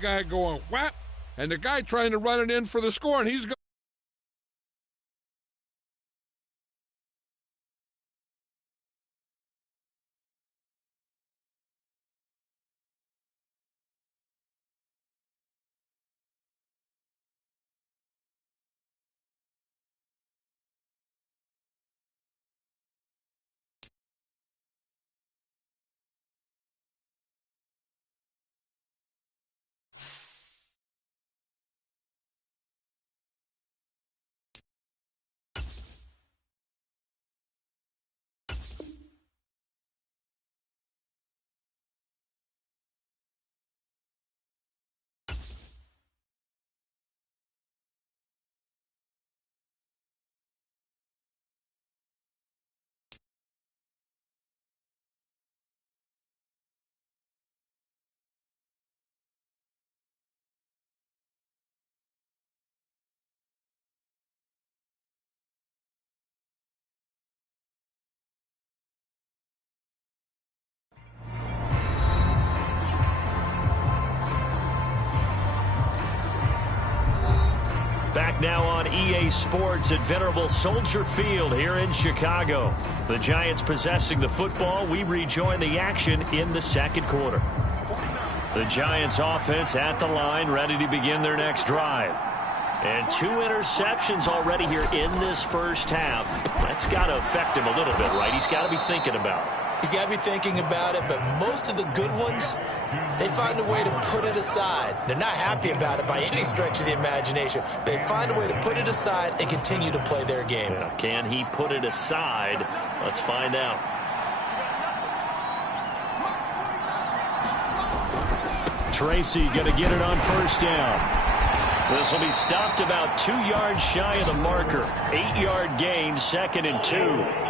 guy going whap, and the guy trying to run it in for the score, and he's going. Back now on EA Sports at Venerable Soldier Field here in Chicago. The Giants possessing the football. We rejoin the action in the second quarter. The Giants offense at the line, ready to begin their next drive. And 2 interceptions already here in this first half. That's got to affect him a little bit, right? He's got to be thinking about it. He's got to be thinking about it, but most of the good ones, they find a way to put it aside. They're not happy about it by any stretch of the imagination. They find a way to put it aside and continue to play their game. Yeah, can he put it aside? Let's find out. Tracy going to get it on first down. This will be stopped about 2 yards shy of the marker. 8-yard gain, 2nd and 2.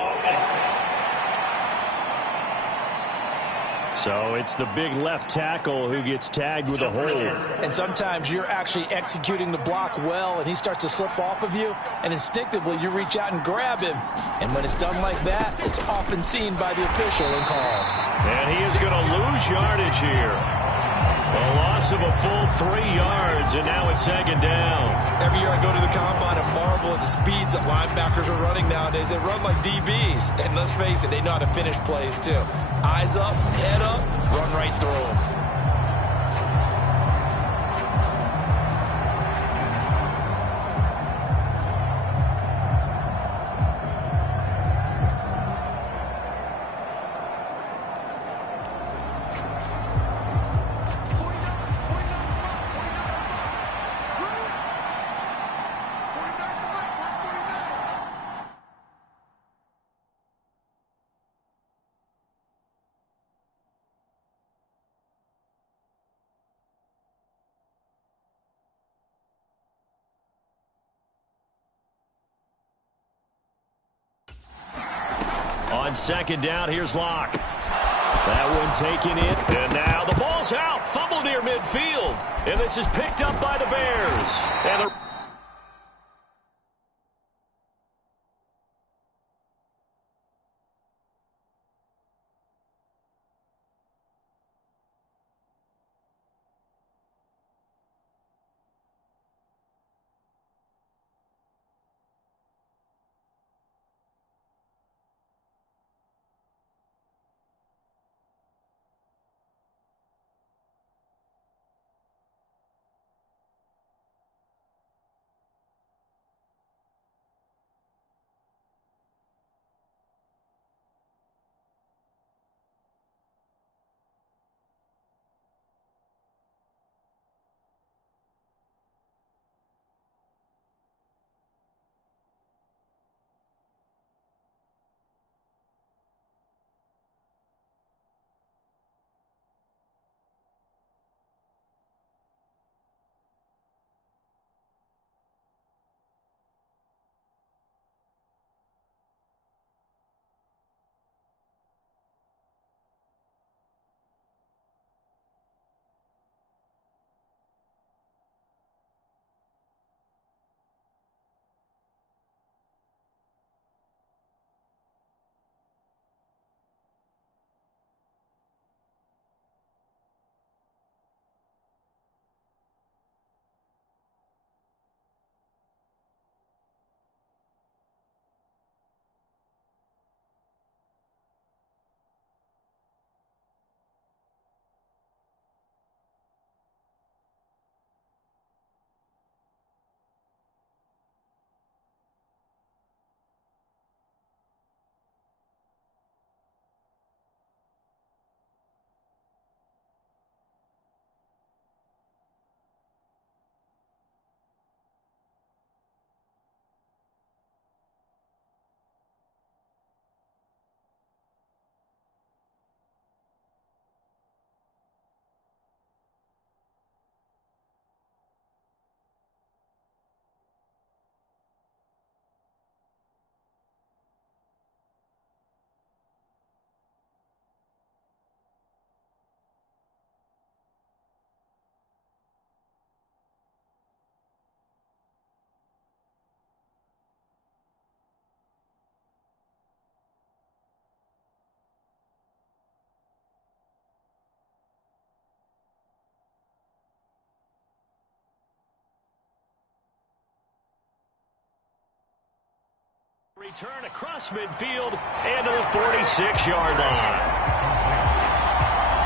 So it's the big left tackle who gets tagged with a hold. And sometimes you're actually executing the block well, and he starts to slip off of you, and instinctively you reach out and grab him. And when it's done like that, it's often seen by the official and called. And he is going to lose yardage here. A loss of a full 3 yards, and now it's 2nd down. Every year I go to the combine and marvel at the speeds that linebackers are running nowadays. They run like DBs. And let's face it, they know how to finish plays too. Eyes up, head up, run right through them. On 2nd down, here's Locke. That one taken in. And now the ball's out. Fumble near midfield. And this is picked up by the Bears. And Return across midfield and to the 46-yard line.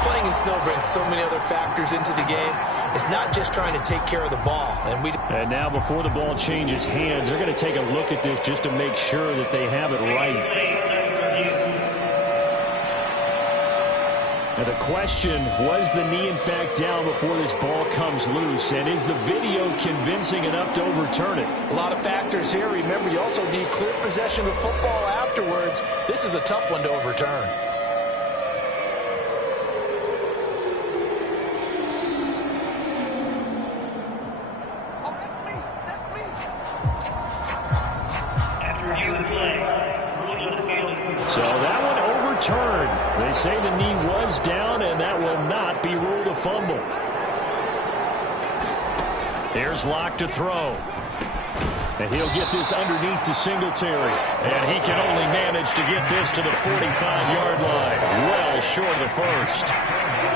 Playing in snow brings so many other factors into the game. It's not just trying to take care of the ball. And now before the ball changes hands, they're going to take a look at this just to make sure that they have it right. Now the question, was the knee in fact down before this ball comes loose? And is the video convincing enough to overturn it? A lot of factors here. Remember, you also need clear possession of football afterwards. This is a tough one to overturn. So that one overturned. They say the knee was down, and that will not be ruled a fumble. Here's Locke to throw. And he'll get this underneath to Singletary. And he can only manage to get this to the 45-yard line. Well short of the first.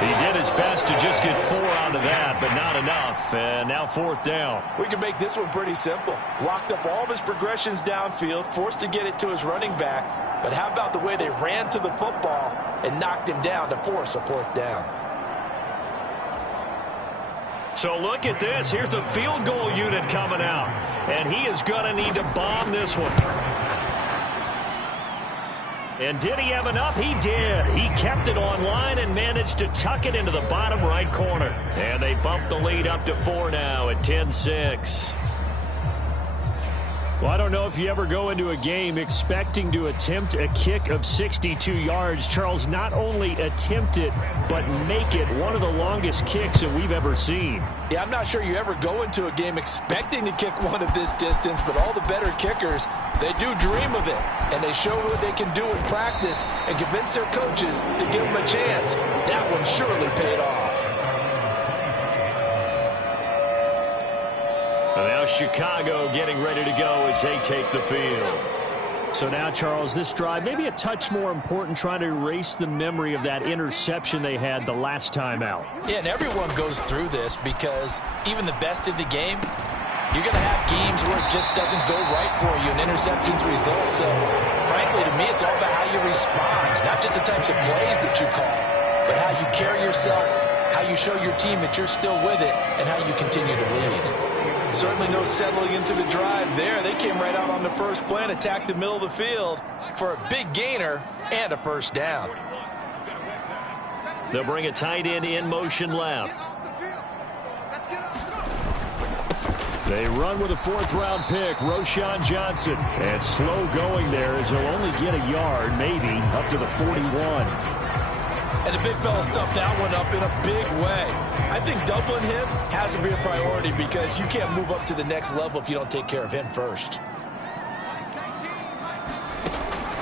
He did his best to just get 4 out of that, but not enough. And now 4th down. We can make this one pretty simple. Locked up all of his progressions downfield, forced to get it to his running back. But how about the way they ran to the football and knocked him down to force a 4th down? So look at this. Here's the field goal unit coming out. And he is going to need to bomb this one. And did he have enough? He did. He kept it online and managed to tuck it into the bottom right corner. And they bump the lead up to 4 now at 10-6. Well, I don't know if you ever go into a game expecting to attempt a kick of 62 yards. Charles, not only attempt it, but make it one of the longest kicks that we've ever seen. Yeah, I'm not sure you ever go into a game expecting to kick one of this distance, but all the better kickers, they do dream of it. And they show what they can do in practice and convince their coaches to give them a chance. That one surely paid off. And now Chicago getting ready to go as they take the field. So now, Charles, this drive maybe a touch more important, trying to erase the memory of that interception they had the last time out. Yeah, and everyone goes through this because even the best in the game, you're going to have games where it just doesn't go right for you and interceptions result. So, frankly, to me, it's all about how you respond, not just the types of plays that you call, but how you carry yourself, how you show your team that you're still with it, and how you continue to lead. Certainly no settling into the drive there. They came right out on the first play and attacked the middle of the field for a big gainer and a 1st down. They'll bring a tight end in motion left. They run with a 4th-round pick, Roschon Johnson. And slow going there as he'll only get a yard, maybe, up to the 41. And the big fella stuffed that one up in a big way. I think doubling him has to be a priority because you can't move up to the next level if you don't take care of him first.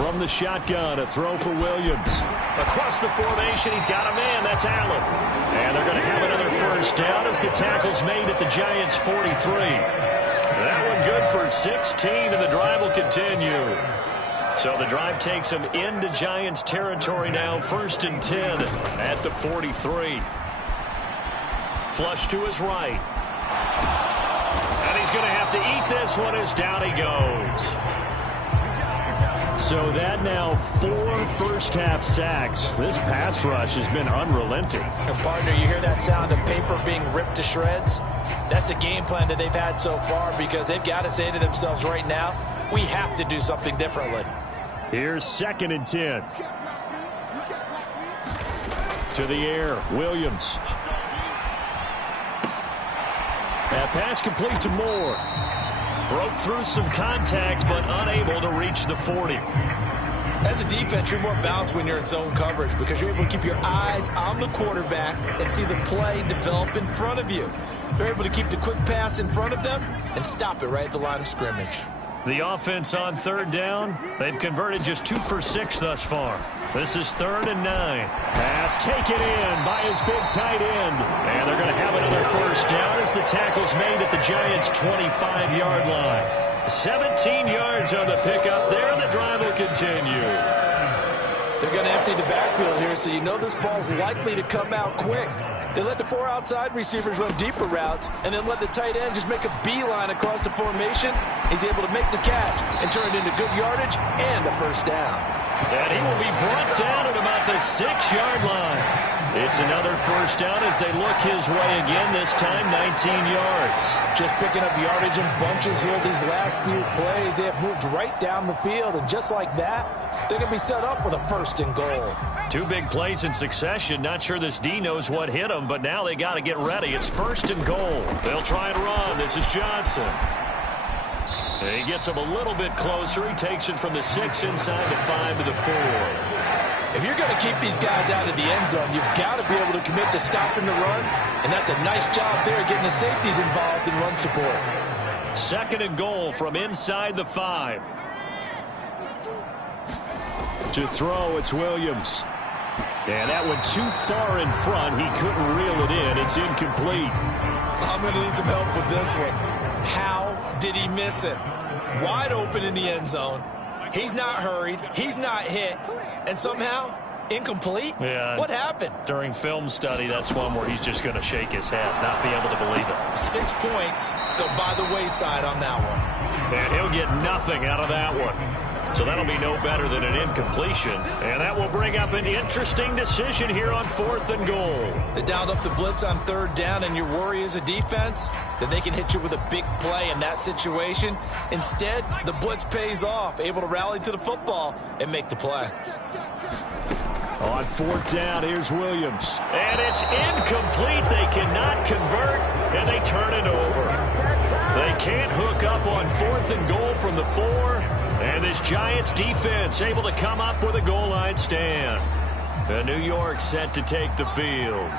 From the shotgun, a throw for Williams. Across the formation, he's got a man. That's Allen. And they're going to have another 1st down as the tackle's made at the Giants' 43. That one good for 16, and the drive will continue. So the drive takes him into Giants territory now, 1st and 10 at the 43. Flush to his right. And he's going to have to eat this one as down he goes. So that now 4 first-half sacks. This pass rush has been unrelenting. And partner, you hear that sound of paper being ripped to shreds? That's the game plan that they've had so far because they've got to say to themselves right now, we have to do something differently. Here's 2nd and 10. To the air, Williams. That pass complete to Moore. Broke through some contact, but unable to reach the 40. As a defense, you're more balanced when you're in zone coverage because you're able to keep your eyes on the quarterback and see the play develop in front of you. They're able to keep the quick pass in front of them and stop it right at the line of scrimmage. The offense on 3rd down, they've converted just 2 for 6 thus far. This is 3rd and 9. Pass taken in by his big tight end. And they're going to have another 1st down as the tackle's made at the Giants' 25-yard line. 17 yards on the pickup there, and the drive will continue. They're going to empty the backfield here, so you know this ball's likely to come out quick. They let the 4 outside receivers run deeper routes and then let the tight end just make a beeline across the formation. He's able to make the catch and turn it into good yardage and a first down. And he will be brought down at about the 6-yard line. It's another first down as they look his way again, this time 19 yards. Just picking up yardage in bunches here these last few plays. They have moved right down the field, and just like that, they're going to be set up with a first and goal. 2 big plays in succession. Not sure this D knows what hit him, but now they got to get ready. It's first and goal. They'll try and run. This is Johnson. He gets him a little bit closer. He takes it from the 6 inside the 5 to the 4. If you're going to keep these guys out of the end zone, you've got to be able to commit to stopping the run, and that's a nice job there getting the safeties involved in run support. Second and goal from inside the 5. To throw, it's Williams. And that went too far in front. He couldn't reel it in. It's incomplete. I'm going to need some help with this one. How did he miss him? Wide open in the end zone. He's not hurried. He's not hit. And somehow, incomplete? Yeah. What happened? During film study, that's one where he's just going to shake his head, not be able to believe it. 6 points go by the wayside on that one. And he'll get nothing out of that one. So that'll be no better than an incompletion. And that will bring up an interesting decision here on 4th and goal. They dialed up the blitz on 3rd down, and your worry as a defense that they can hit you with a big play in that situation. Instead, the blitz pays off, able to rally to the football and make the play. On 4th down, here's Williams. And it's incomplete. They cannot convert, and they turn it over. They can't hook up on 4th and goal from the 4. And this Giants defense able to come up with a goal line stand. And New York set to take the field.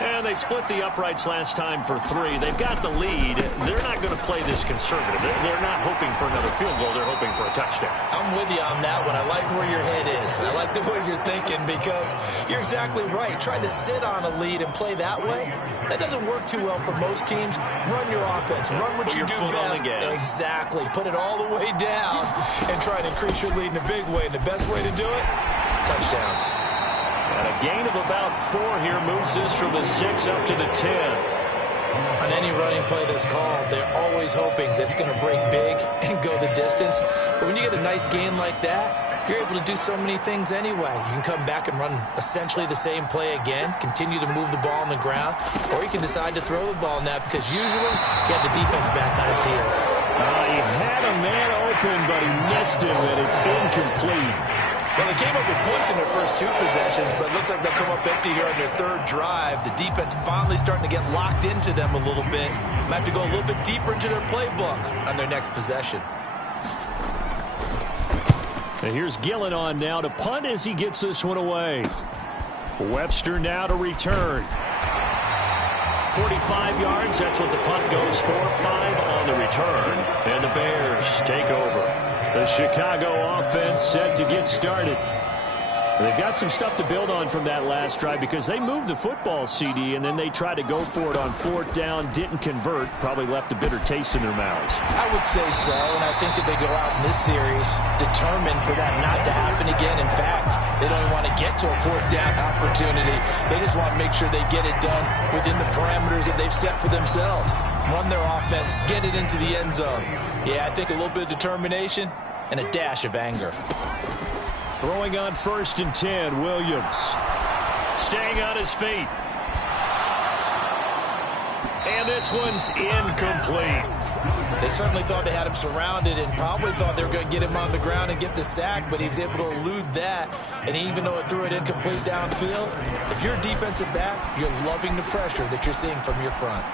And they split the uprights last time for 3. They've got the lead. They're not going to play this conservative. They're not hoping for another field goal. They're hoping for a touchdown. I'm with you on that one. I like where your head is. I like the way you're thinking because you're exactly right. Trying to sit on a lead and play that way, that doesn't work too well for most teams. Run your offense. Run what you do best. Exactly. Put it all the way down and try to increase your lead in a big way. And the best way to do it, touchdowns. And a gain of about 4 here moves this from the 6 up to the 10. On any running play that's called, they're always hoping that it's going to break big and go the distance. But when you get a nice gain like that, you're able to do so many things anyway. You can come back and run essentially the same play again, continue to move the ball on the ground, or you can decide to throw the ball now because usually you have the defense back on its heels. He had a man open, but he missed him, and it's incomplete. Well, they came up with points in their first 2 possessions, but it looks like they'll come up empty here on their 3rd drive. The defense finally starting to get locked into them a little bit. Might have to go a little bit deeper into their playbook on their next possession. And here's Gillen on now to punt as he gets this one away. Webster now to return. 45 yards, that's what the punt goes for. 5 on the return. And the Bears take over. The Chicago offense set to get started. They've got some stuff to build on from that last drive because they moved the football, CD, and then they tried to go for it on 4th down, didn't convert, probably left a bitter taste in their mouths. I would say so, and I think that they go out in this series determined for that not to happen again. In fact, they don't even want to get to a 4th down opportunity. They just want to make sure they get it done within the parameters that they've set for themselves. Run their offense, get it into the end zone. Yeah, I think a little bit of determination and a dash of anger. Throwing on 1st and 10, Williams. Staying on his feet. And this one's incomplete. They certainly thought they had him surrounded and probably thought they were going to get him on the ground and get the sack, but he was able to elude that. And even though it threw it incomplete downfield, if you're a defensive back, you're loving the pressure that you're seeing from your front.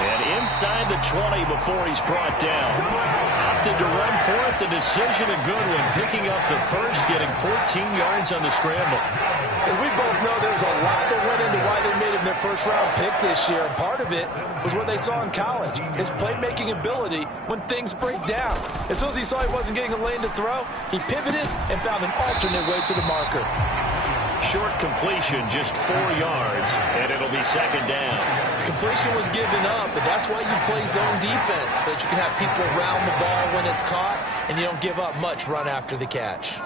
And inside the 20 before he's brought down. Opted to run for it. The decision a good one. Picking up the first, getting 14 yards on the scramble. And we both know there's a lot that went into why they made him their first-round pick this year. And part of it was what they saw in college, his playmaking ability when things break down. As soon as he saw he wasn't getting a lane to throw, he pivoted and found an alternate way to the marker. Short completion, just 4 yards, and it'll be 2nd down. Completion was given up, but that's why you play zone defense, so that you can have people around the ball when it's caught, and you don't give up much run after the catch.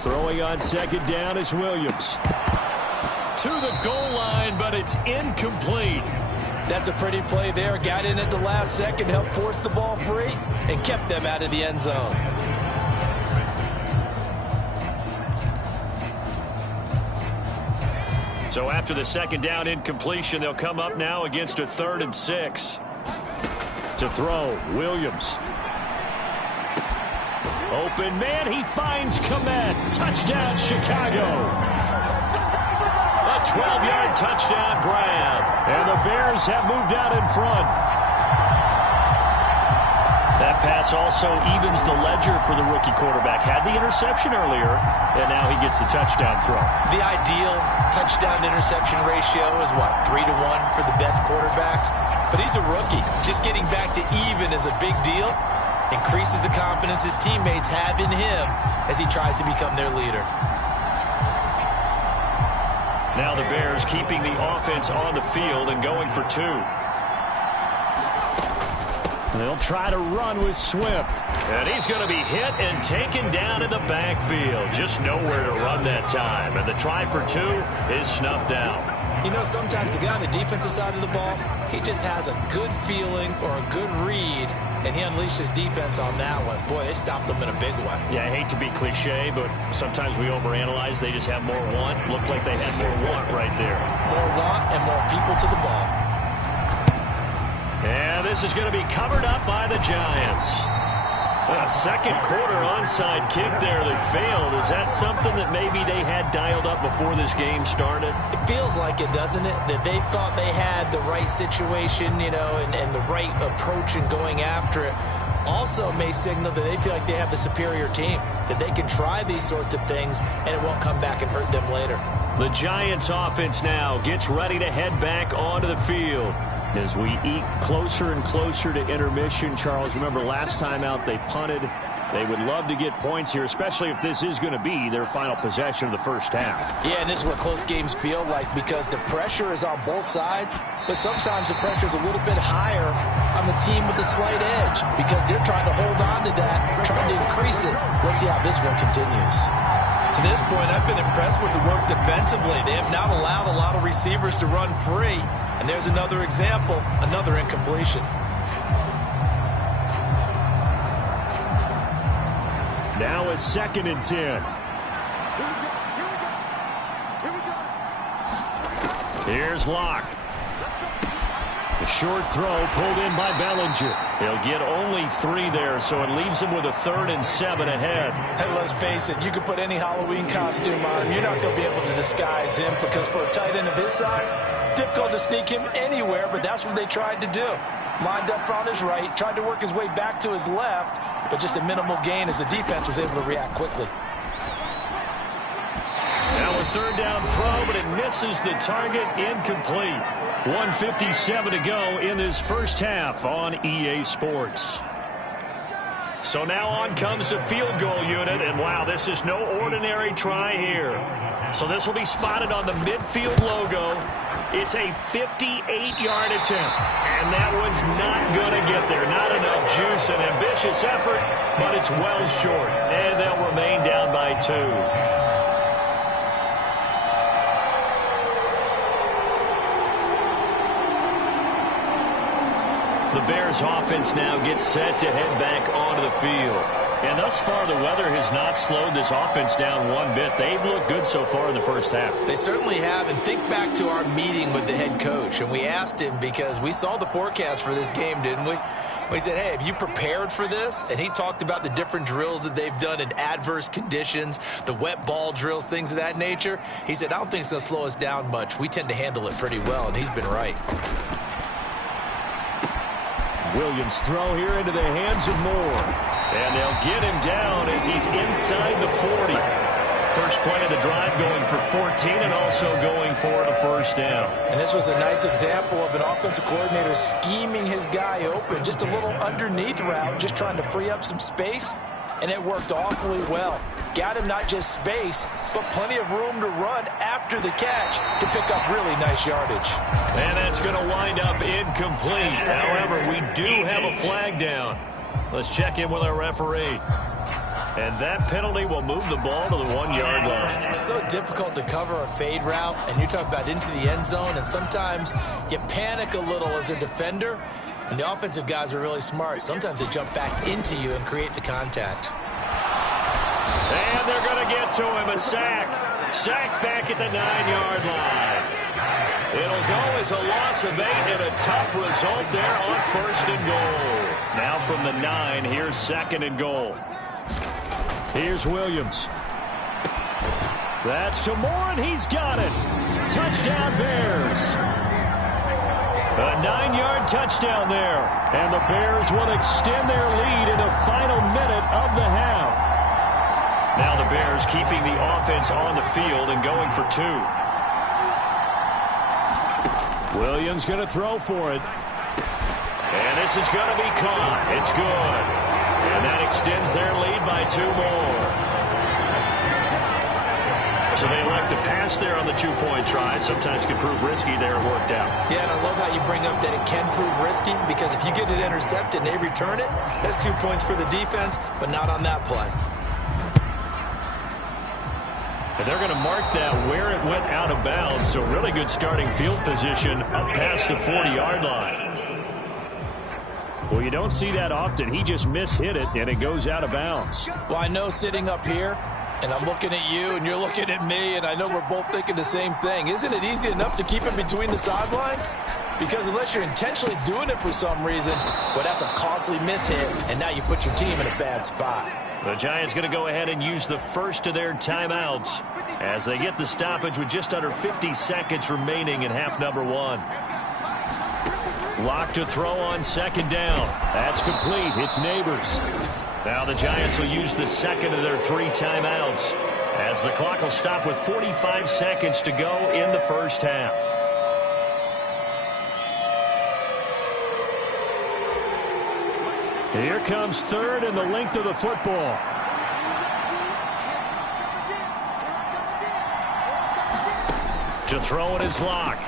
Throwing on second down is Williams. To the goal line, but it's incomplete. That's a pretty play there. Got in at the last second, helped force the ball free, and kept them out of the end zone. So after the second down incompletion, they'll come up now against a 3rd and 6. To throw, Williams. Open man, he finds Komet. Touchdown, Chicago. A 12-yard touchdown grab. And the Bears have moved out in front. That pass also evens the ledger for the rookie quarterback. Had the interception earlier, and now he gets the touchdown throw. The ideal touchdown-interception ratio is, what, 3 to 1 for the best quarterbacks? But he's a rookie. Just getting back to even is a big deal. Increases the confidence his teammates have in him as he tries to become their leader. Now the Bears keeping the offense on the field and going for 2. They'll try to run with Swift. And he's going to be hit and taken down in the backfield. Just nowhere to run that time. And the try for 2 is snuffed out. You know, sometimes the guy on the defensive side of the ball, he just has a good feeling or a good read, and he unleashed his defense on that one. Boy, they stopped him in a big way. Yeah, I hate to be cliche, but sometimes we overanalyze. They just have more want. Looked like they had more want right there. More want and more people to the ball. And this is going to be covered up by the Giants. A second quarter onside kick there that failed. Is that something that maybe they had dialed up before this game started? It feels like it, doesn't it? That they thought they had the right situation, you know, and the right approach in going after it. Also may signal that they feel like they have the superior team, that they can try these sorts of things and it won't come back and hurt them later. The Giants offense now gets ready to head back onto the field. As we eke closer and closer to intermission, Charles, remember last time out they punted. They would love to get points here, especially if this is going to be their final possession of the first half. Yeah, and this is what close games feel like because the pressure is on both sides, but sometimes the pressure is a little bit higher on the team with the slight edge because they're trying to hold on to that, trying to increase it. Let's see how this one continues. To this point, I've been impressed with the work defensively. They have not allowed a lot of receivers to run free. And there's another example, another incompletion. Now a 2nd and 10. Here's Locke. The short throw pulled in by Bellinger. He'll get only 3 there, so it leaves him with a 3rd and 7 ahead. And let's face it, you can put any Halloween costume on him. You're not going to be able to disguise him because for a tight end of his size, difficult to sneak him anywhere, but that's what they tried to do. Lined up on his right, tried to work his way back to his left, but just a minimal gain as the defense was able to react quickly. Now a 3rd down throw, but it misses the target, incomplete. 1:57 to go in this first half on EA Sports. So now on comes the field goal unit, and wow, this is no ordinary try here. So this will be spotted on the midfield logo. It's a 58-yard attempt, and that one's not going to get there. Not enough juice, an ambitious effort, but it's well short, and they'll remain down by 2. The Bears offense now gets set to head back onto the field. And thus far, the weather has not slowed this offense down one bit. They've looked good so far in the first half. They certainly have. And think back to our meeting with the head coach. And we asked him because we saw the forecast for this game, didn't we? We said, hey, have you prepared for this? And he talked about the different drills that they've done in adverse conditions, the wet ball drills, things of that nature. He said, I don't think it's going to slow us down much. We tend to handle it pretty well, and he's been right. Williams throw here into the hands of Moore. And they'll get him down as he's inside the 40. First play of the drive going for 14 and also going for a first down. And this was a nice example of an offensive coordinator scheming his guy open. Just a little underneath route, just trying to free up some space. And it worked awfully well. Got him not just space, but plenty of room to run after the catch to pick up really nice yardage. And that's going to wind up incomplete. However, we do have a flag down. Let's check in with our referee. And that penalty will move the ball to the 1-yard line. It's so difficult to cover a fade route, and you're talking about into the end zone, and sometimes you panic a little as a defender, and the offensive guys are really smart. Sometimes they jump back into you and create the contact. And they're going to get to him, a sack. Sack back at the 9-yard line. It'll go as a loss of 8 and a tough result there on 1st and goal. Now from the 9, here's 2nd and goal. Here's Williams. That's to Moore, and he's got it. Touchdown Bears. A 9-yard touchdown there. And the Bears will extend their lead in the final minute of the half. Now the Bears keeping the offense on the field and going for 2. Williams going to throw for it. And this is going to be caught. It's good. And that extends their lead by 2 more. So they elect to pass there on the 2-point try. Sometimes can prove risky there. It worked out. Yeah, and I love how you bring up that it can prove risky, because if you get it intercepted and they return it, that's 2 points for the defense, but not on that play. And they're going to mark that where it went out of bounds. So really good starting field position up past the 40-yard line. Well, you don't see that often. He just mishit it, and it goes out of bounds. Well, I know sitting up here, and I'm looking at you, and you're looking at me, and I know we're both thinking the same thing. Isn't it easy enough to keep it between the sidelines? Because unless you're intentionally doing it for some reason, well, that's a costly mishit, and now you put your team in a bad spot. The Giants going to go ahead and use the first of their timeouts as they get the stoppage with just under 50 seconds remaining in half number 1. Lock to throw on 2nd down. That's complete. It's Neighbors. Now the Giants will use the second of their 3 timeouts as the clock will stop with 45 seconds to go in the first half. Here comes 3rd and the length of the football. To throw it is Lock.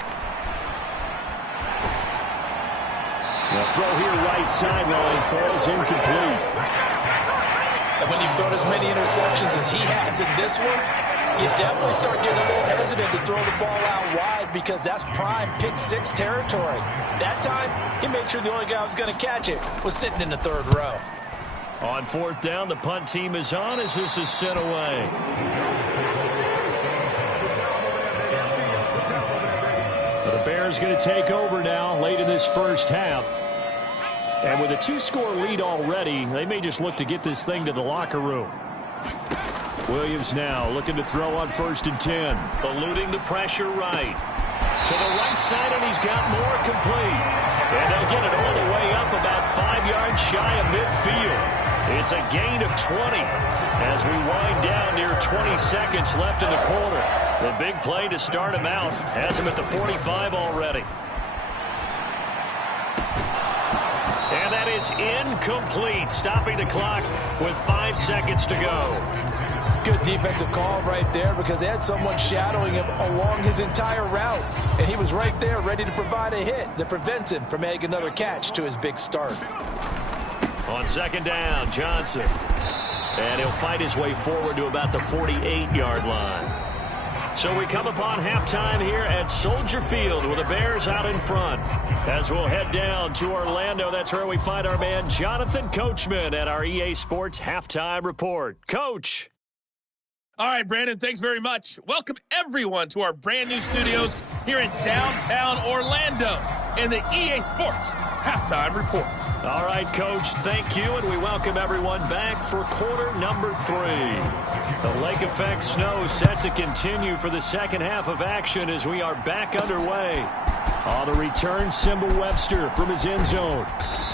The throw here right sideline falls incomplete. And when you've thrown as many interceptions as he has in this one, you definitely start getting a little hesitant to throw the ball out wide, because that's prime pick 6 territory. That time, he made sure the only guy who was going to catch it was sitting in the 3rd row. On 4th down, the punt team is on as this is sent away. The Bears going to take over now late in this first half. And with a 2-score lead already, they may just look to get this thing to the locker room. Williams now looking to throw on 1st and 10. Eluding the pressure right. To the right side, and he's got more complete. And they'll get it all the way up about 5 yards shy of midfield. It's a gain of 20 as we wind down near 20 seconds left in the quarter. The big play to start him out has him at the 45 already. And that is incomplete, stopping the clock with 5 seconds to go. Good defensive call right there, because they had someone shadowing him along his entire route, and he was right there ready to provide a hit that prevents him from adding another catch to his big start. On 2nd down, Johnson. And he'll fight his way forward to about the 48-yard line. So we come upon halftime here at Soldier Field with the Bears out in front. As we'll head down to Orlando, that's where we find our man Jonathan Coachman at our EA Sports Halftime Report. Coach. All right, Brandon, thanks very much. Welcome, everyone, to our brand new studios here in downtown Orlando in the EA Sports Halftime Report. All right, Coach, thank you, and we welcome everyone back for quarter number 3. The lake effect snow set to continue for the second half of action as we are back underway. On the return, Simba Webster from his end zone.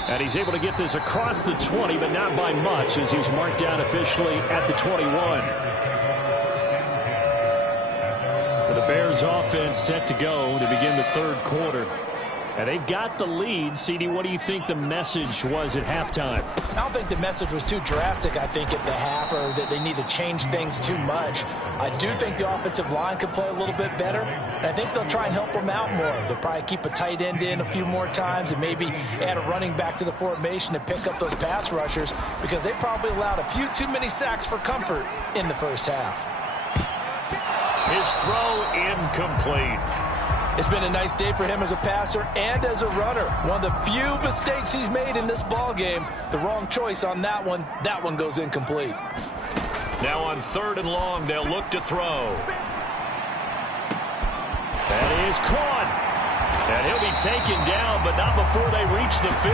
And he's able to get this across the 20, but not by much, as he's marked down officially at the 21. The Bears offense set to go to begin the 3rd quarter. And they've got the lead. CD, what do you think the message was at halftime? I don't think the message was too drastic, I think, at the half, or that they need to change things too much. I do think the offensive line could play a little bit better, and I think they'll try and help them out more. They'll probably keep a tight end in a few more times and maybe add a running back to the formation to pick up those pass rushers, because they probably allowed a few too many sacks for comfort in the first half. His throw incomplete. It's been a nice day for him as a passer and as a runner. One of the few mistakes he's made in this ball game. The wrong choice on that one. That one goes incomplete. Now on 3rd and long, they'll look to throw. That is caught. And he'll be taken down, but not before they reach the 50.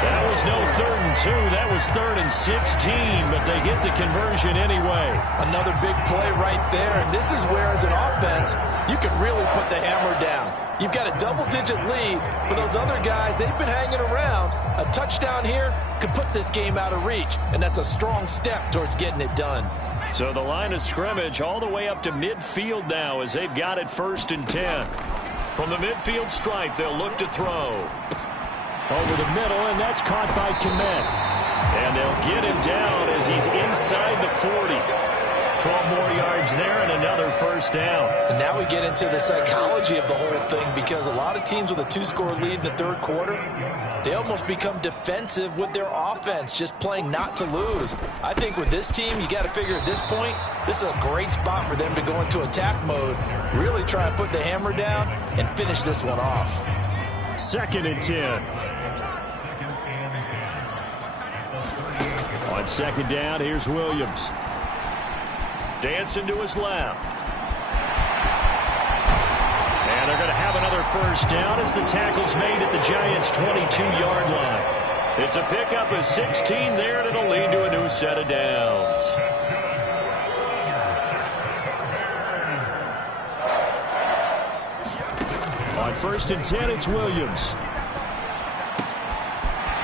That was no 3rd and 2. That was 3rd and 16, but they get the conversion anyway. Another big play right there, and this is where, as an offense, you can really put the hammer down. You've got a double-digit lead, but those other guys, they've been hanging around. A touchdown here could put this game out of reach, and that's a strong step towards getting it done. So the line of scrimmage all the way up to midfield now as they've got it 1st and 10. From the midfield stripe, they'll look to throw. Over the middle, and that's caught by Kmet. And they'll get him down as he's inside the 40. 12 more yards there and another first down. And now we get into the psychology of the whole thing, because a lot of teams with a 2-score lead in the 3rd quarter, they almost become defensive with their offense, just playing not to lose. I think with this team, you got to figure at this point, this is a great spot for them to go into attack mode, really try and put the hammer down and finish this one off. 2nd and 10. On 2nd down, here's Williams. Dancing to his left. And they're going to have another first down as the tackle's made at the Giants' 22-yard line. It's a pickup of 16 there, and it'll lead to a new set of downs. On 1st and 10, it's Williams.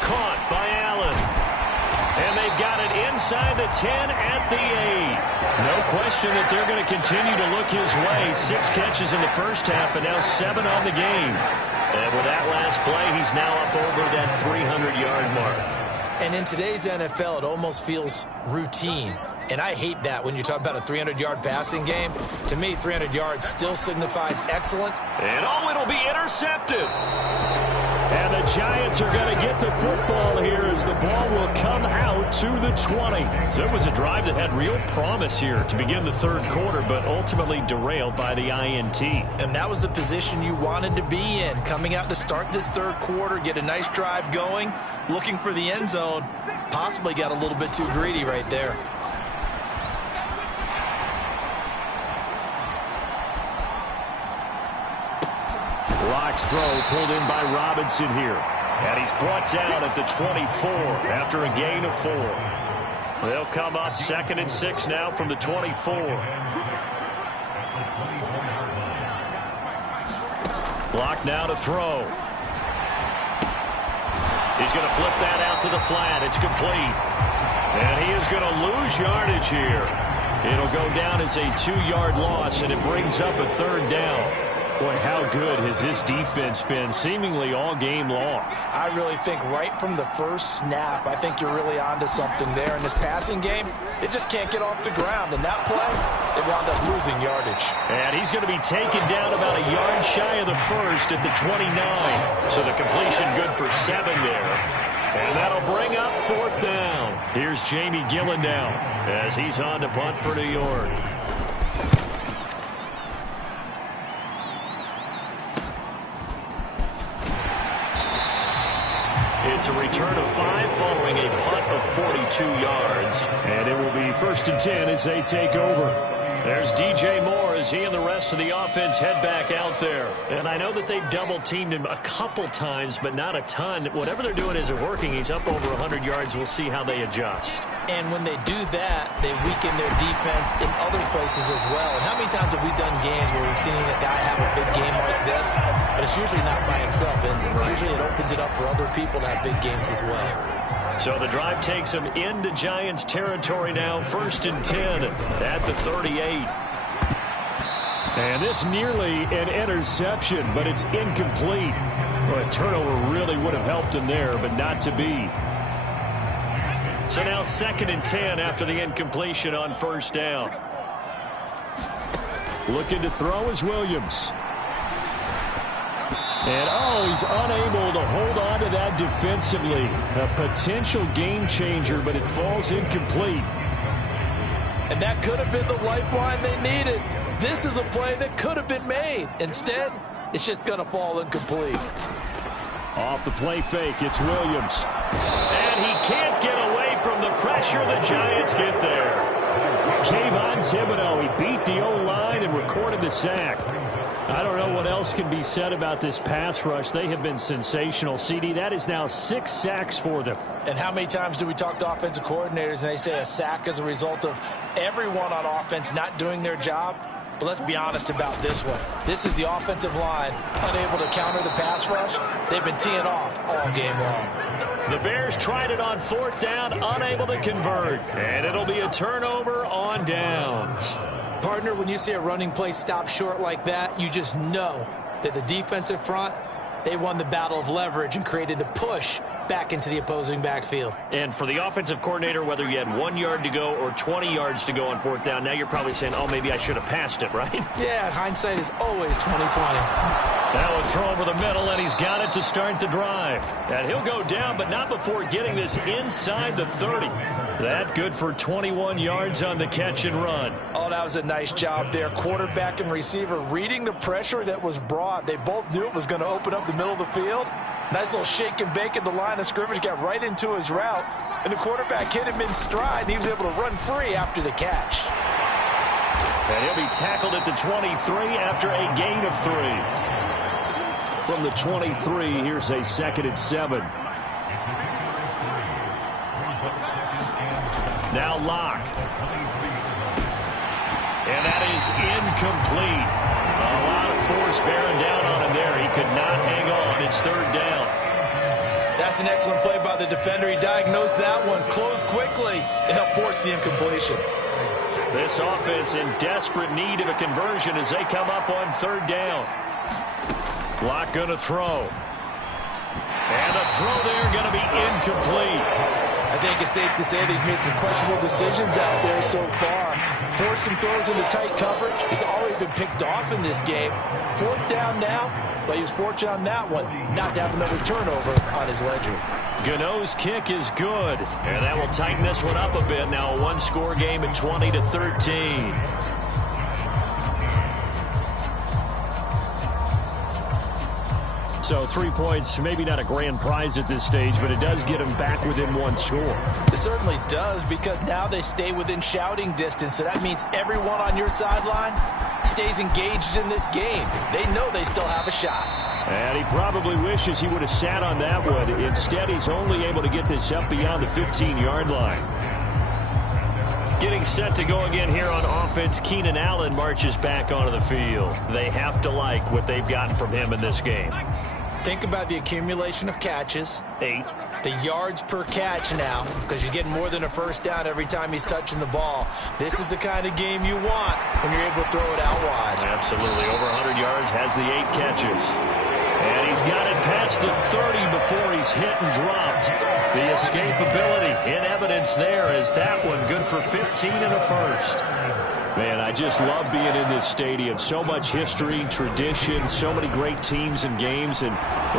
Caught by Allen. And they've got it inside the 10 at the 8. No question that they're going to continue to look his way. 6 catches in the first half and now 7 on the game. And with that last play, he's now up over that 300-yard mark. And in today's NFL, it almost feels routine. And I hate that when you talk about a 300-yard passing game. To me, 300 yards still signifies excellence. And oh, it'll be intercepted. And the Giants are going to get the football here as the ball will come out to the 20. So it was a drive that had real promise here to begin the 3rd quarter, but ultimately derailed by the INT. And that was the position you wanted to be in, coming out to start this 3rd quarter, get a nice drive going, looking for the end zone. Possibly got a little bit too greedy right there. Locke's throw pulled in by Robinson here. And he's brought down at the 24 after a gain of 4. They'll come up 2nd and 6 now from the 24. Locke now to throw. He's going to flip that out to the flat. It's complete. And he is going to lose yardage here. It'll go down as a 2-yard loss, and it brings up a 3rd down. Boy, how good has this defense been seemingly all game long? I really think right from the first snap, I think you're really onto something there. In this passing game, it just can't get off the ground. And that play, they wound up losing yardage. And he's going to be taken down about a yard shy of the first at the 29. So the completion good for 7 there. And that'll bring up 4th down. Here's Jamie Gillen now as he's on to punt for New York. It's a return of 5 following a punt of 42 yards. And it will be 1st and 10 as they take over. There's DJ Moore as he and the rest of the offense head back out there. And I know that they've double-teamed him a couple times, but not a ton. Whatever they're doing isn't working. He's up over 100 yards. We'll see how they adjust. And when they do that, they weaken their defense in other places as well. And how many times have we done games where we've seen a guy have a big game like this? But it's usually not by himself, is it? Usually it opens it up for other people to have big games as well. So the drive takes them into Giants territory now. 1st and 10 at the 38. And this nearly an interception, but it's incomplete. Well, a turnover really would have helped him there, but not to be. So now 2nd and 10 after the incompletion on 1st down. Looking to throw is Williams. And, oh, he's unable to hold on to that defensively. A potential game changer, but it falls incomplete. And that could have been the lifeline they needed. This is a play that could have been made. Instead, it's just going to fall incomplete. Off the play fake, it's Williams. And he can't get away from the pressure. The Giants get there. Kayvon Thibodeau, he beat the O-line and recorded the sack. I don't know what else can be said about this pass rush. They have been sensational. CD, that is now 6 sacks for them. And how many times do we talk to offensive coordinators and they say a sack is a result of everyone on offense not doing their job? But let's be honest about this one. This is the offensive line unable to counter the pass rush. They've been teeing off all game long. The Bears tried it on 4th down, unable to convert. And it'll be a turnover on downs. Partner, when you see a running play stop short like that, you just know that the defensive front, they won the battle of leverage and created the push back into the opposing backfield. And for the offensive coordinator, whether you had 1 yard to go or 20 yards to go on 4th down, now you're probably saying, oh, maybe I should have passed it, right? Yeah, hindsight is always 20/20. That would throw over the middle, and he's got it to start the drive. And he'll go down, but not before getting this inside the 30. That good for 21 yards on the catch and run. Oh, that was a nice job there. Quarterback and receiver reading the pressure that was brought. They both knew it was going to open up the middle of the field. Nice little shake and bake at the line of scrimmage, got right into his route. And the quarterback hit him in stride, and he was able to run free after the catch. And he'll be tackled at the 23 after a gain of 3. From the 23, here's a 2nd and 7. Now Locke. And that is incomplete. A lot of force bearing down on him there. He could not hang on. It's 3rd down. That's an excellent play by the defender. He diagnosed that one, closed quickly, and helped force the incompletion. This offense in desperate need of a conversion as they come up on 3rd down. Locke going to throw. And the throw there going to be incomplete. I think it's safe to say that he's made some questionable decisions out there so far. Forced some throws into tight coverage. He's already been picked off in this game. 4th down now, but he was fortunate on that one not to have another turnover on his ledger. Gano's kick is good, and that will tighten this one up a bit. Now a 1-score game at 20-13. So 3 points, maybe not a grand prize at this stage, but it does get them back within 1 score. It certainly does, because now they stay within shouting distance. So that means everyone on your sideline stays engaged in this game. They know they still have a shot. And he probably wishes he would have sat on that one. Instead, he's only able to get this up beyond the 15-yard line. Getting set to go again here on offense, Keenan Allen marches back onto the field. They have to like what they've gotten from him in this game. Think about the accumulation of catches. 8. The yards per catch now, because you're getting more than a 1st down every time he's touching the ball. This is the kind of game you want when you're able to throw it out wide. Absolutely. Over 100 yards, has the 8 catches. And he's got it past the 30 before he's hit and dropped. The escapability in evidence there as that one good for 15 and a 1st. Man, I just love being in this stadium. So much history, tradition, so many great teams and games, and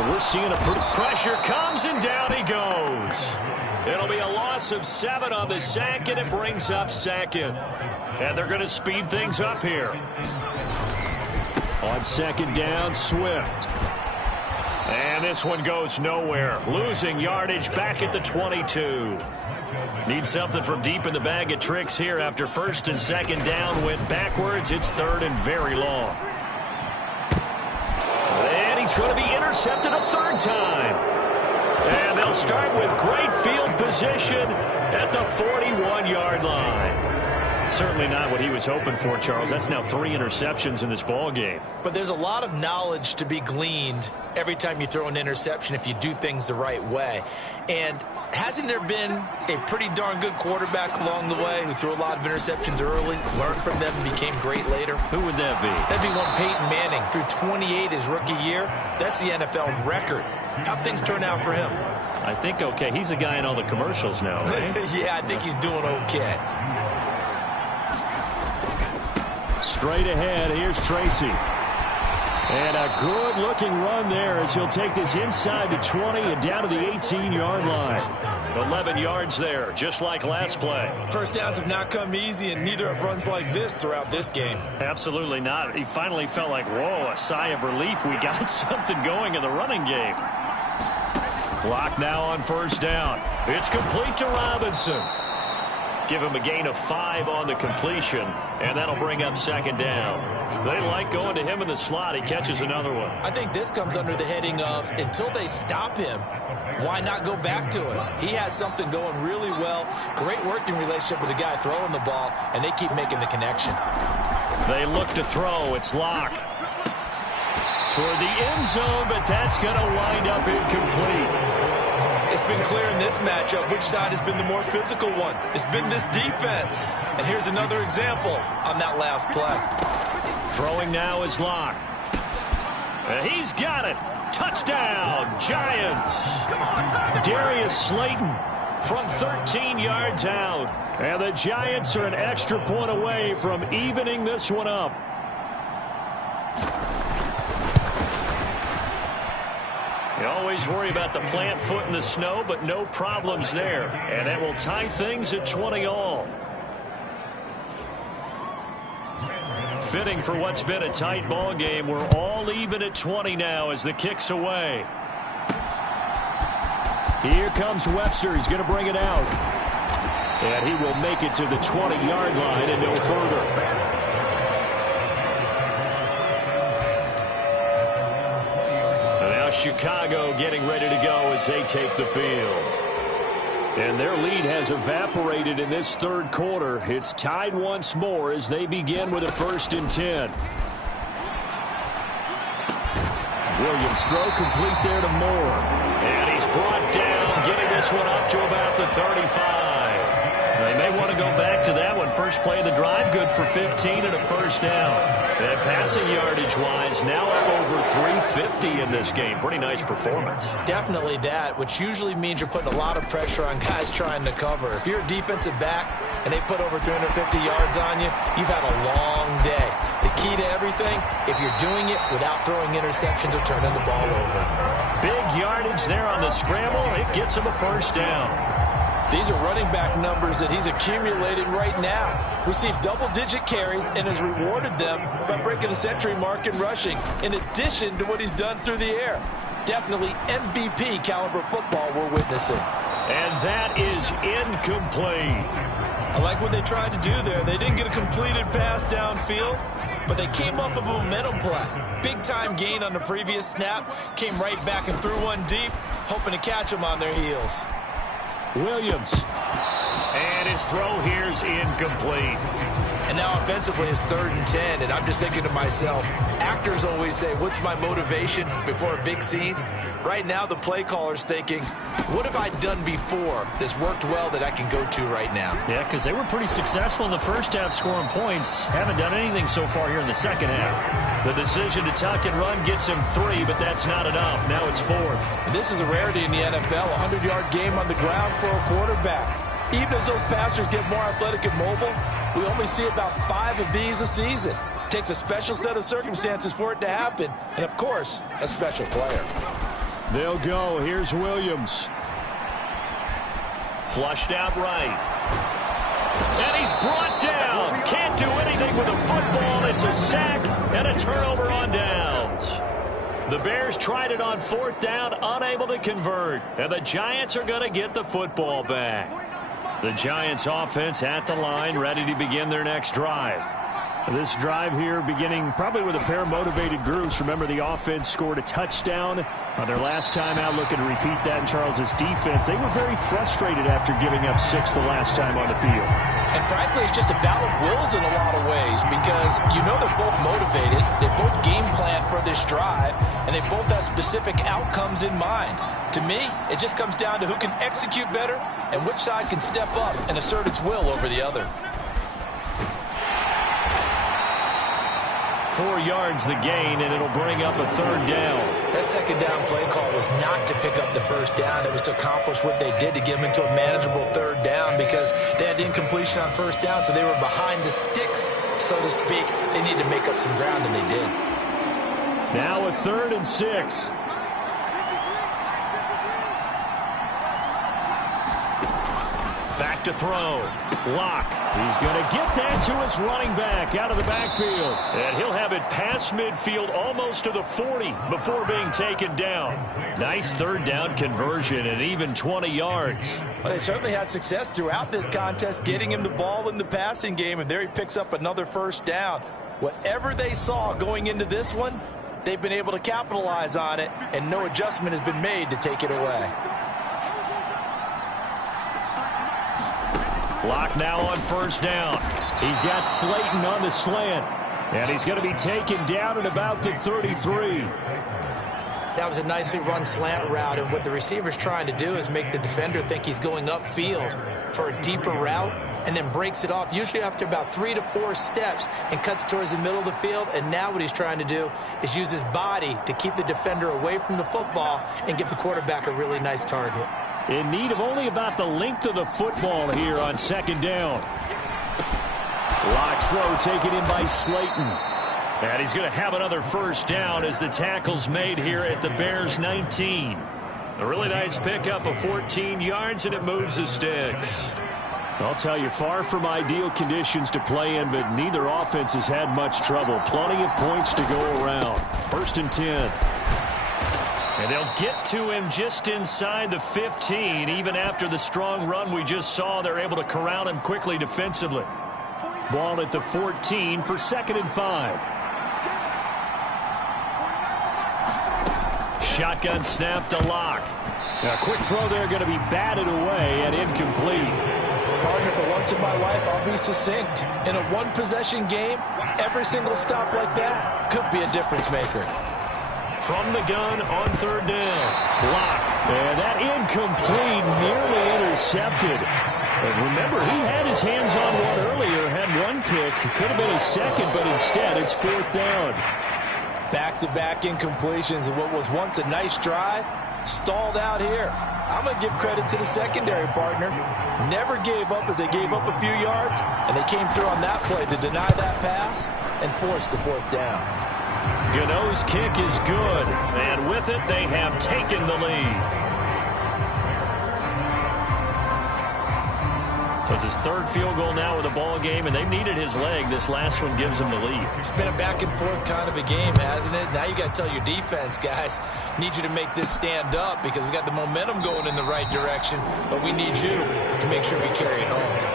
we're seeing a pressure comes and down he goes. It'll be a loss of 7 on the sack, and it brings up 2nd. And they're going to speed things up here. On 2nd down, Swift. And this one goes nowhere. Losing yardage back at the 22. Need something from deep in the bag of tricks here after 1st and 2nd down went backwards. It's 3rd and very long. And he's going to be intercepted a 3rd time. And they'll start with great field position at the 41-yard line. Certainly not what he was hoping for, Charles. That's now 3 interceptions in this ball game. But there's a lot of knowledge to be gleaned every time you throw an interception if you do things the right way. And hasn't there been a pretty darn good quarterback along the way who threw a lot of interceptions early, learned from them, and became great later? Who would that be? That'd be one Peyton Manning. Threw 28 his rookie year. That's the NFL record. How'd things turn out for him? I think okay. He's a guy in all the commercials now, right? Yeah, I think he's doing okay. Straight ahead, here's Tracy. And a good-looking run there as he'll take this inside the 20 and down to the 18-yard line. 11 yards there, just like last play. First downs have not come easy, and neither have runs like this throughout this game. Absolutely not. He finally felt like, whoa, a sigh of relief. We got something going in the running game. Clock now on first down. It's complete to Robinson. Give him a gain of 5 on the completion, and that'll bring up second down. They like going to him in the slot. He catches another one. I think this comes under the heading of until they stop him, why not go back to it? He has something going really well. Great working relationship with the guy throwing the ball, and they keep making the connection. They look to throw. It's Locke. Toward the end zone, but that's going to wind up incomplete. It's been clear in this matchup which side has been the more physical one. It's been this defense. And here's another example on that last play. Throwing now is Locke. He's got it. Touchdown, Giants. Darius Slayton from 13 yards out. And the Giants are an extra point away from evening this one up. You always worry about the plant foot in the snow, but no problems there. And that will tie things at 20 all. Fitting for what's been a tight ball game. We're all even at 20 now as the kick's away. Here comes Webster. He's going to bring it out. And he will make it to the 20-yard line and no further. Chicago getting ready to go as they take the field. And their lead has evaporated in this third quarter. It's tied once more as they begin with a 1st and 10. Williams throw complete there to Moore. And he's brought down, getting this one up to about the 35. They may want to go back to that one. First play of the drive, good for 15 and a first down. And passing yardage-wise, now up over 350 in this game. Pretty nice performance. Definitely that, which usually means you're putting a lot of pressure on guys trying to cover. If you're a defensive back and they put over 350 yards on you, you've had a long day. The key to everything, if you're doing it without throwing interceptions or turning the ball over. Big yardage there on the scramble. It gets him a first down. These are running back numbers that he's accumulating right now. Received double-digit carries and has rewarded them by breaking the century mark in rushing, in addition to what he's done through the air. Definitely MVP caliber football we're witnessing. And that is incomplete. I like what they tried to do there. They didn't get a completed pass downfield, but they came up with a momentum play. Big-time gain on the previous snap, came right back and threw one deep, hoping to catch them on their heels. Williams. And his throw here's incomplete. And now offensively it's 3rd and 10, and I'm just thinking to myself, actors always say, what's my motivation before a big scene? Right now the play caller's thinking, what have I done before that's worked well that I can go to right now? Yeah, because they were pretty successful in the first half scoring points. Haven't done anything so far here in the second half. The decision to tuck and run gets him 3, but that's not enough. Now it's 4th. And this is a rarity in the NFL, a 100-yard game on the ground for a quarterback. Even as those passers get more athletic and mobile, we only see about 5 of these a season. It takes a special set of circumstances for it to happen, and of course, a special player. They'll go. Here's Williams. Flushed out right. And he's brought down. Can't do anything with a football. It's a sack and a turnover on downs. The Bears tried it on 4th down, unable to convert. And the Giants are going to get the football back. The Giants offense at the line, ready to begin their next drive. This drive here beginning probably with a pair of motivated groups. Remember, the offense scored a touchdown on their last time out, looking to repeat that in Charles's defense. They were very frustrated after giving up 6 the last time on the field. And frankly, it's just a battle of wills in a lot of ways because you know they're both motivated. They both game plan for this drive, and they both have specific outcomes in mind. To me, it just comes down to who can execute better and which side can step up and assert its will over the other. 4 yards the gain, and it'll bring up a 3rd down. That 2nd down play call was not to pick up the 1st down. It was to accomplish what they did to get them into a manageable 3rd down because they had incompletion on 1st down, so they were behind the sticks, so to speak. They needed to make up some ground, and they did. Now a 3rd and 6. Back to throw. Locke. He's going to get that to his running back out of the backfield. And he'll have it past midfield almost to the 40 before being taken down. Nice 3rd down conversion and even 20 yards. Well, they certainly had success throughout this contest getting him the ball in the passing game, and there he picks up another 1st down. Whatever they saw going into this one, they've been able to capitalize on it, and no adjustment has been made to take it away. Locke now on 1st down. He's got Slayton on the slant. And he's going to be taken down at about the 33. That was a nicely run slant route, and what the receiver's trying to do is make the defender think he's going upfield for a deeper route and then breaks it off, usually after about 3 to 4 steps, and cuts towards the middle of the field. And now what he's trying to do is use his body to keep the defender away from the football and give the quarterback a really nice target. In need of only about the length of the football here on 2nd down. Locke's throw taken in by Slayton. And he's going to have another 1st down as the tackle's made here at the Bears 19. A really nice pickup of 14 yards, and it moves the sticks. I'll tell you, far from ideal conditions to play in, but neither offense has had much trouble. Plenty of points to go around. 1st and 10. And they'll get to him just inside the 15. Even after the strong run we just saw, they're able to corral him quickly defensively. Ball at the 14 for 2nd and 5. Shotgun snap to Locke. A quick throw there going to be batted away and incomplete. Partner, for once in my life, I'll be succinct. In a one-possession game, every single stop like that could be a difference maker. From the gun on 3rd down. Locke. And that incomplete, nearly intercepted. But remember, he had his hands on one earlier, had one pick. Could have been a 2nd, but instead it's 4th down. Back-to-back incompletions, and what was once a nice drive stalled out here. I'm going to give credit to the secondary, partner. Never gave up as they gave up a few yards, and they came through on that play to deny that pass and force the 4th down. Gano's kick is good, and with it, they have taken the lead. So it's his 3rd field goal now with a ball game, and they needed his leg. This last one gives them the lead. It's been a back-and-forth kind of a game, hasn't it? Now you got to tell your defense, guys, need you to make this stand up because we got the momentum going in the right direction, but we need you to make sure we carry it home.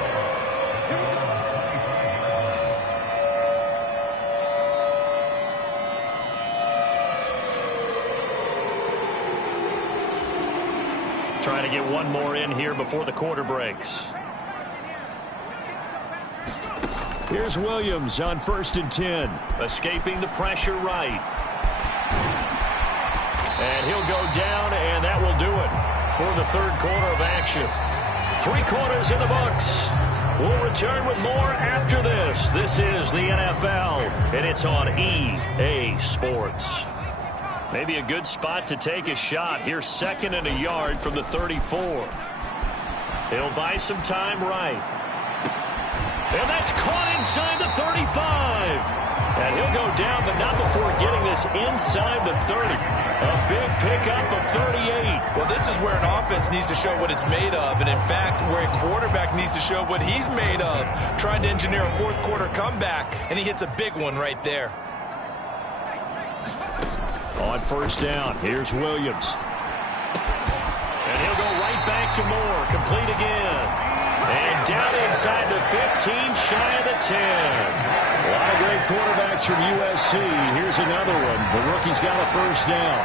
Trying to get one more in here before the quarter breaks. Here's Williams on 1st and 10. Escaping the pressure right. And he'll go down, and that will do it for the 3rd quarter of action. 3 quarters in the books. We'll return with more after this. This is the NFL, and it's on EA Sports. Maybe a good spot to take a shot. Here's 2nd and a yard from the 34. He'll buy some time right. And that's caught inside the 35. And he'll go down, but not before getting this inside the 30. A big pickup of 38. Well, this is where an offense needs to show what it's made of. And, in fact, where a quarterback needs to show what he's made of. Trying to engineer a 4th quarter comeback, and he hits a big one right there. On 1st down, here's Williams. And he'll go right back to Moore. Complete again. And down inside the 15, shy of the 10. A lot of great quarterbacks from USC. Here's another one. The rookie's got a 1st down.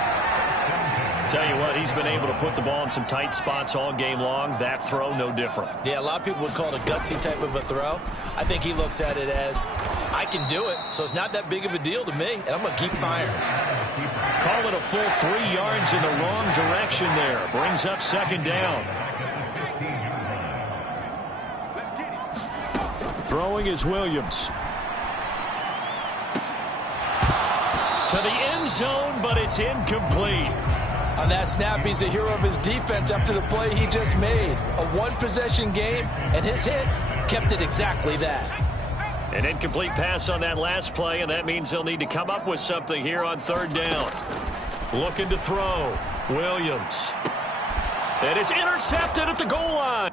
Tell you what, he's been able to put the ball in some tight spots all game long. That throw, no different. Yeah, a lot of people would call it a gutsy type of a throw. I think he looks at it as, I can do it, so it's not that big of a deal to me, and I'm going to keep firing. Call it a full 3 yards in the wrong direction there. Brings up second down. Throwing is Williams. To the end zone, but it's incomplete. On that snap, he's the hero of his defense after the play he just made. A one-possession game, and his hit kept it exactly that. An incomplete pass on that last play, and that means they'll need to come up with something here on third down. Looking to throw. Williams. And it's intercepted at the goal line.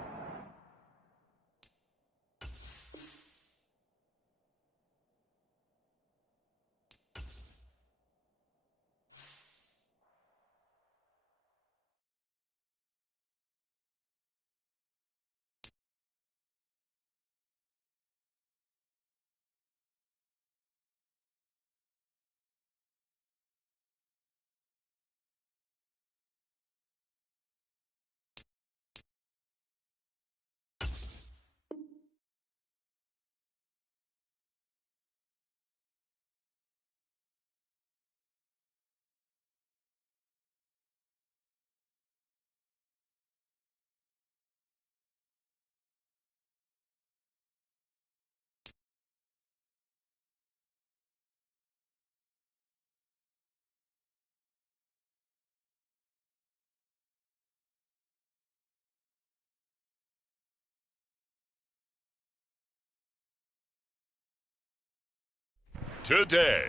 Today,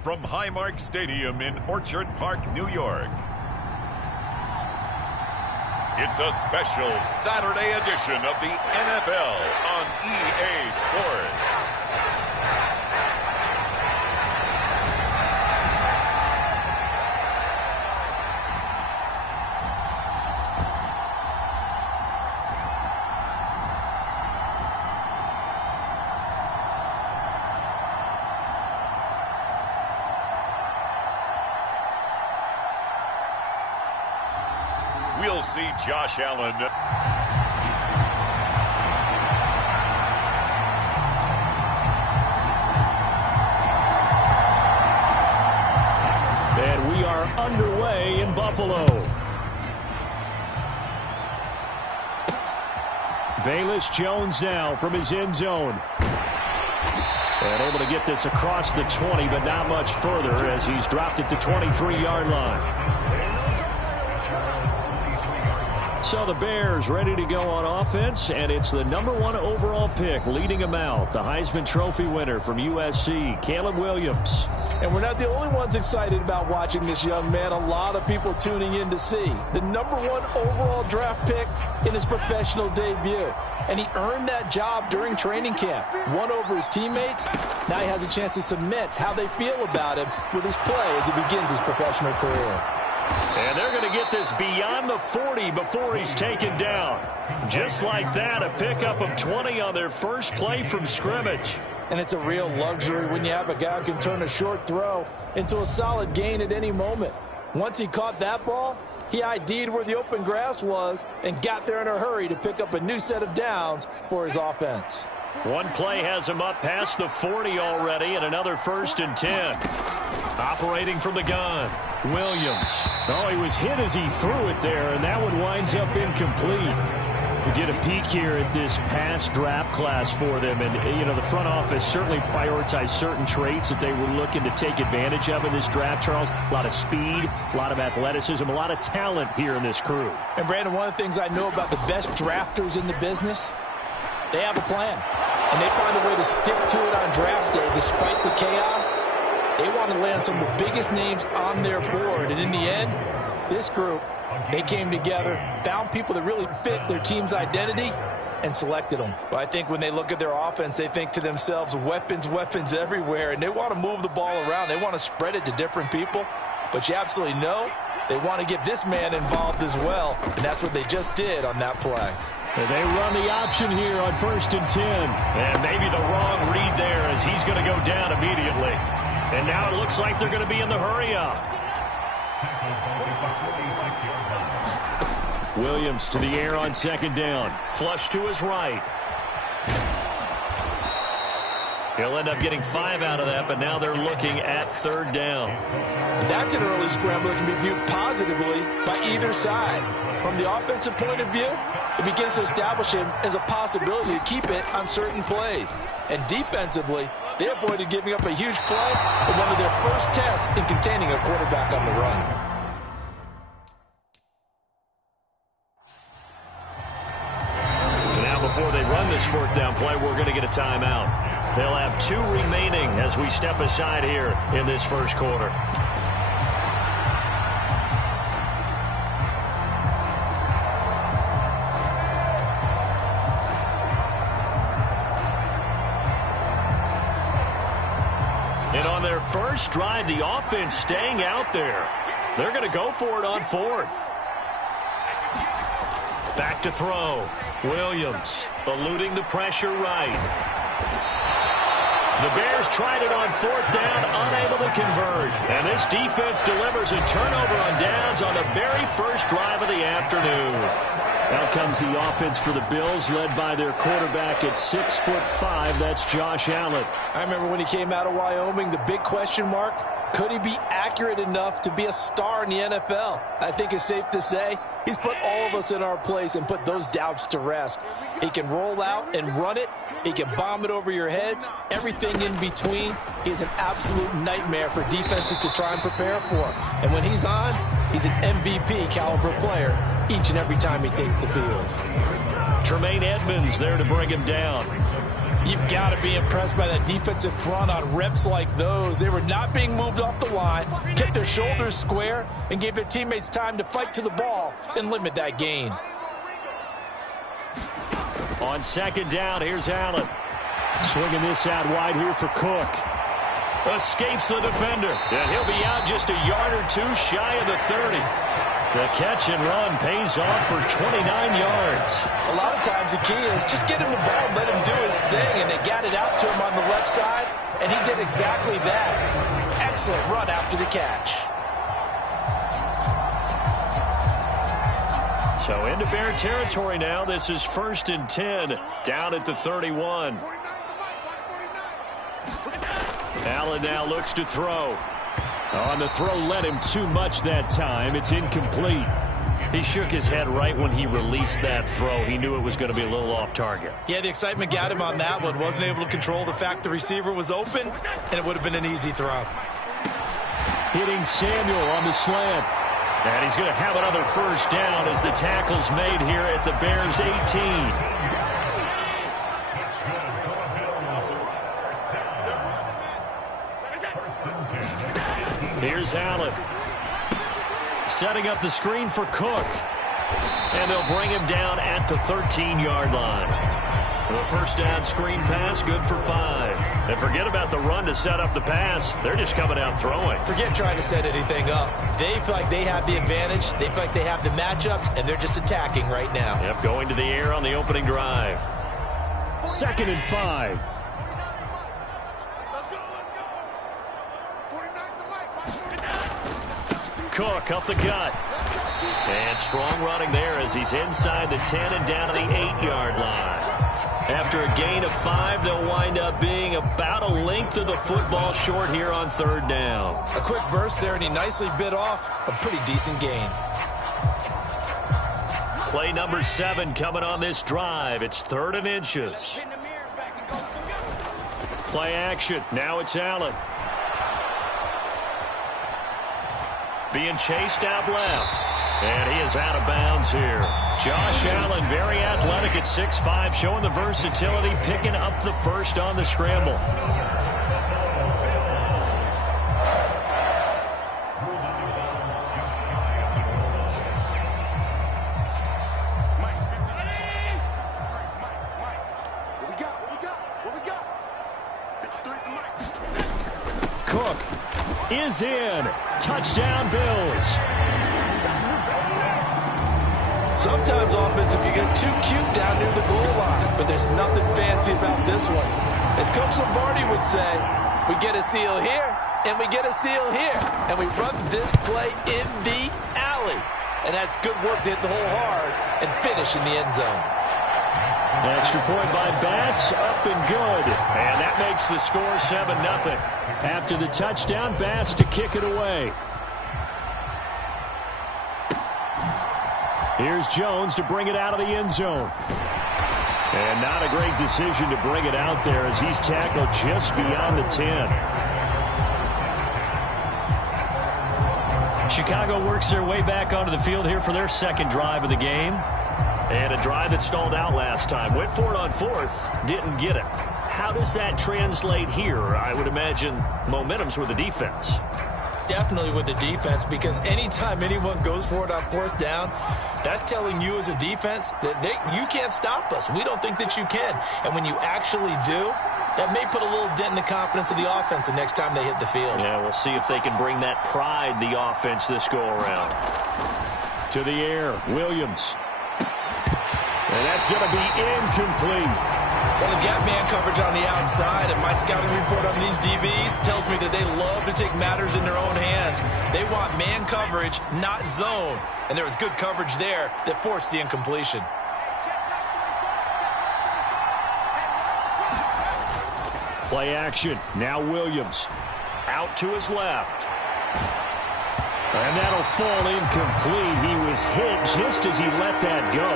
from Highmark Stadium in Orchard Park, New York, it's a special Saturday edition of the NFL on EA Sports. We'll see Josh Allen. And we are underway in Buffalo. Velus Jones now from his end zone. And able to get this across the 20, but not much further as he's dropped it to 23-yard line. So the Bears ready to go on offense, and it's the #1 overall pick leading them out, the Heisman Trophy winner from USC, Caleb Williams. And we're not the only ones excited about watching this young man. A lot of people tuning in to see the #1 overall draft pick in his professional debut. And he earned that job during training camp. Won over his teammates. Now he has a chance to submit how they feel about him with his play as he begins his professional career. And they're going to get this beyond the 40 before he's taken down. Just like that, a pickup of 20 on their first play from scrimmage. And it's a real luxury when you have a guy who can turn a short throw into a solid gain at any moment. Once he caught that ball, he ID'd where the open grass was and got there in a hurry to pick up a new set of downs for his offense. One play has him up past the 40 already, and another 1st and 10. Operating from the gun, Williams. Oh, he was hit as he threw it there, and that one winds up incomplete. We get a peek here at this past draft class for them, and, you know, the front office certainly prioritized certain traits that they were looking to take advantage of in this draft, Charles. A lot of speed, a lot of athleticism, a lot of talent here in this crew. And, Brandon, one of the things I know about the best drafters in the business, they have a plan, and they find a way to stick to it on draft day despite the chaos. They want to land some of the biggest names on their board, and in the end, this group, they came together, found people that really fit their team's identity, and selected them. Well, I think when they look at their offense, they think to themselves, weapons, weapons everywhere, and they want to move the ball around. They want to spread it to different people, but you absolutely know they want to get this man involved as well, and that's what they just did on that play. And they run the option here on 1st and 10. And maybe the wrong read there as he's going to go down immediately. And now it looks like they're going to be in the hurry-up. Williams to the air on second down. Flush to his right. He'll end up getting 5 out of that, but now they're looking at third down. That's an early scramble that can be viewed positively by either side. From the offensive point of view, it begins to establish him as a possibility to keep it on certain plays. And defensively, they avoided giving up a huge play in one of their first tests in containing a quarterback on the run. Before they run this fourth down play, we're going to get a timeout. They'll have 2 remaining as we step aside here in this first quarter. And on their first drive, the offense staying out there. They're going to go for it on fourth. Back to throw. Williams eluding the pressure right. The Bears tried it on fourth down, unable to convert. And this defense delivers a turnover on downs on the very first drive of the afternoon. Out comes the offense for the Bills, led by their quarterback at 6'5". That's Josh Allen. I remember when he came out of Wyoming, the big question mark, could he be accurate enough to be a star in the NFL? I think it's safe to say he's put all of us in our place and put those doubts to rest. He can roll out and run it. He can bomb it over your heads. Everything in between. He is an absolute nightmare for defenses to try and prepare for. And when he's on, he's an MVP caliber player each and every time he takes the field. Tremaine Edmonds there to bring him down. You've got to be impressed by that defensive front on reps like those. They were not being moved off the line, kept their shoulders square, and gave their teammates time to fight to the ball and limit that gain. On second down, here's Allen. Swinging this out wide here for Cook. Escapes the defender, and he'll be out just a yard or 2 shy of the 30. The catch and run pays off for 29 yards. A lot of times the key is just get him the ball and let him do his thing, and they got it out to him on the left side, and he did exactly that. Excellent run after the catch. So into Bear territory now. This is 1st and 10 down at the 31. Allen now looks to throw. On the throw, led him too much that time. It's incomplete. He shook his head right when he released that throw. He knew it was going to be a little off target. Yeah, the excitement got him on that one. Wasn't able to control the fact the receiver was open, and it would have been an easy throw. Hitting Samuel on the slant. And he's going to have another first down as the tackle's made here at the Bears' 18. Here's Allen. Setting up the screen for Cook. And they'll bring him down at the 13-yard line. The first down screen pass, good for 5. And forget about the run to set up the pass. They're just coming out throwing. Forget trying to set anything up. They feel like they have the advantage. They feel like they have the matchups, and they're just attacking right now. Yep, going to the air on the opening drive. 2nd and 5. Cook up the gut. And strong running there as he's inside the 10 and down to the 8-yard line. After a gain of 5, they'll wind up being about a length of the football short here on 3rd down. A quick burst there, and he nicely bit off a pretty decent gain. Play number 7 coming on this drive. It's 3rd and inches. Play action. Now it's Allen. Being chased out left. And he is out of bounds here. Josh Allen, very athletic at 6'5", showing the versatility, picking up the first on the scramble. Cook is in. Touchdown, Bills. Sometimes offense can get too cute down near the goal line, but there's nothing fancy about this one. As Coach Lombardi would say, we get a seal here, And we get a seal here. And we run this play in the alley. And that's good work to hit the hole hard and finish in the end zone. Extra point by Bass, up and good. And that makes the score 7-0. After the touchdown, Bass to kick it away. Here's Jones to bring it out of the end zone. And not a great decision to bring it out there as he's tackled just beyond the 10. Chicago works their way back onto the field here for their second drive of the game. And a drive that stalled out last time. Went for it on fourth, didn't get it. How does that translate here? I would imagine momentum's with the defense. Definitely with the defense, because anytime anyone goes for it on fourth down, that's telling you as a defense that you can't stop us. We don't think that you can. And when you actually do, that may put a little dent in the confidence of the offense the next time they hit the field. Yeah, we'll see if they can bring that pride, the offense, this go-around. To the air, Williams. And that's going to be incomplete. Well, they've got man coverage on the outside, and my scouting report on these DBs tells me that they love to take matters in their own hands. They want man coverage, not zone. And there was good coverage there that forced the incompletion. Play action. Now Williams. Out to his left. And that'll fall incomplete. He was hit just as he let that go.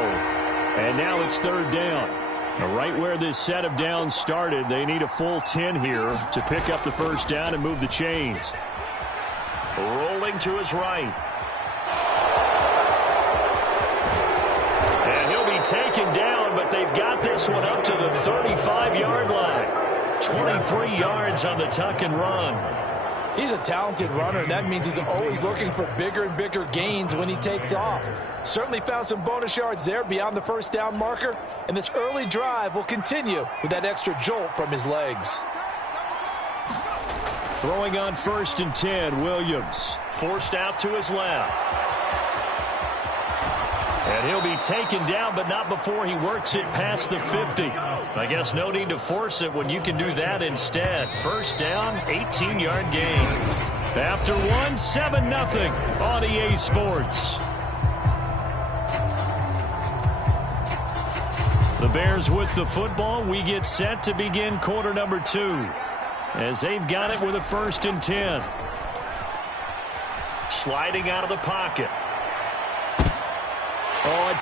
And now it's third down. Right where this set of downs started, they need a full 10 here to pick up the first down and move the chains. Rolling to his right. And he'll be taken down, but they've got this one up to the 35-yard line. 23 yards on the tuck and run. He's a talented runner, and that means he's always looking for bigger and bigger gains when he takes off. Certainly found some bonus yards there beyond the first down marker, and this early drive will continue with that extra jolt from his legs. Throwing on 1st and 10, Williams. Forced out to his left. And he'll be taken down, but not before he works it past the 50. I guess no need to force it when you can do that instead. First down, 18-yard gain. After one, 7-0 on EA Sports. The Bears with the football. We get set to begin quarter number 2 as they've got it with a 1st and 10. Sliding out of the pocket. Oh,